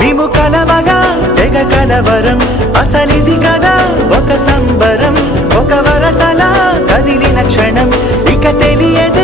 మేము కలవగా తెగ కలవరం అసలిది కదా ఒక సంబరం ఒక వరసలా కదిలిన క్షణం ఇక తెలియదు